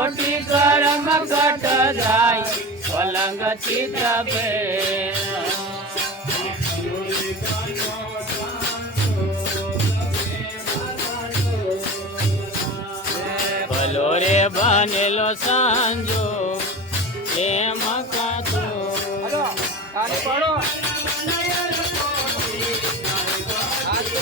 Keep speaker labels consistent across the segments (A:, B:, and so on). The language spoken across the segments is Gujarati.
A: કોટી કર્મ કટ જાય પલંગ ચિત્ર ભલો રે બનેલો સાંજો એમ કાચો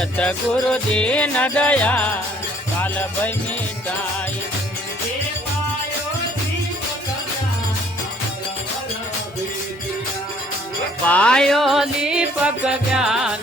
A: આ સતગુરુ દીન દયા કાલ ભય મીઠાઈ પાયો દીપક જ્ઞાન